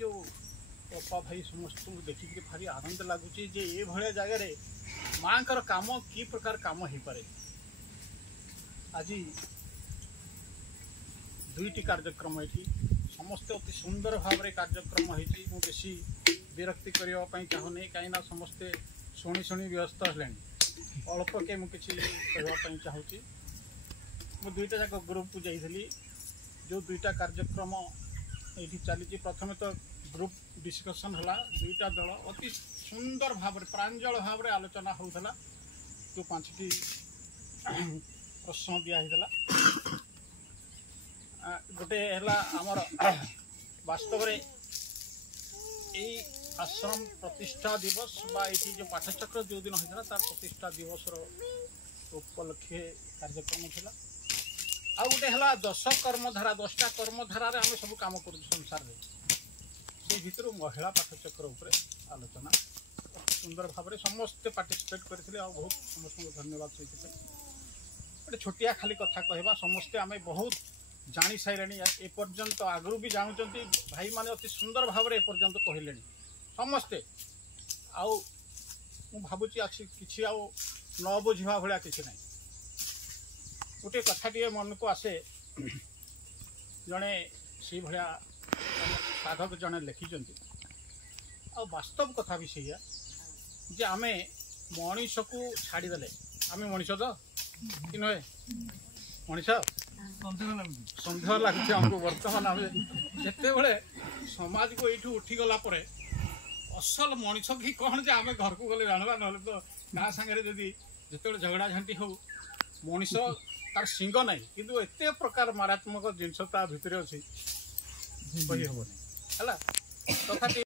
जो बापा भाई समस्त देखिक भारी आनंद लगुच जे ये भाया जगार माँ काम कि प्रकार काम हो पारे। आज दुईटी कार्यक्रम ये समस्ते अति सुंदर भाव में कार्यक्रम होती बेसी विरक्ति करने चाहूनी कहीं समस्ते शुणी शुणी व्यस्त है अल्प के मुझे कहवाई चाहूँगी मु दुईटा जाक ग्रुप को जाइली जो दुईटा कार्यक्रम ये चली प्रथम तो ग्रुप डिस्कसन है दुईटा दल अति सुंदर भाव प्रांजल भाव में आलोचना होता जो 5टी प्रश्न दिहला गोटे है आमर वास्तव यही आश्रम प्रतिष्ठा दिवस बा ये जो पाठचक्र जो दिन होता तार प्रतिष्ठा दिवस उपलक्षे कार्यक्रम था आ गोटे है 10 कर्मधारा 10टा कर्मधारा आम सब कम कर संसार से भर महिला पाठचक्र उपर आलोचना सुंदर भाव में समस्ते पार्टिसिपेट करते बहुत समस्त धन्यवाद से गोटे छोटिया खाली कथा कहवा समस्ते आम बहुत जानी सारे एपर्यंत आगु भी जानते भाई माने अति सुंदर भाव में एपर्यंत कहले समस्ते आउ भावुची किसी आउ न बुझा भाया किसी ना गोटे कथाटे मन को आसे जड़े से भाया साधक जड़े लिखिं आ वास्तव कथा भी से जे आम मनीष को छाड़देले आम मनीष तो कि नुहे मनीष सन्देह लगे आमको बर्तमान आम जिते बड़े समाज को यू उठीगला असल मनीष कि कौन जे आम घर को गले जानवा ना तो गाँ सांगे जदि जिते झगड़ा झांटी हो मनीष तार सिंग ना किंतु एत प्रकार मारात्मक जिनस भितर अच्छी कही हेनी है तथा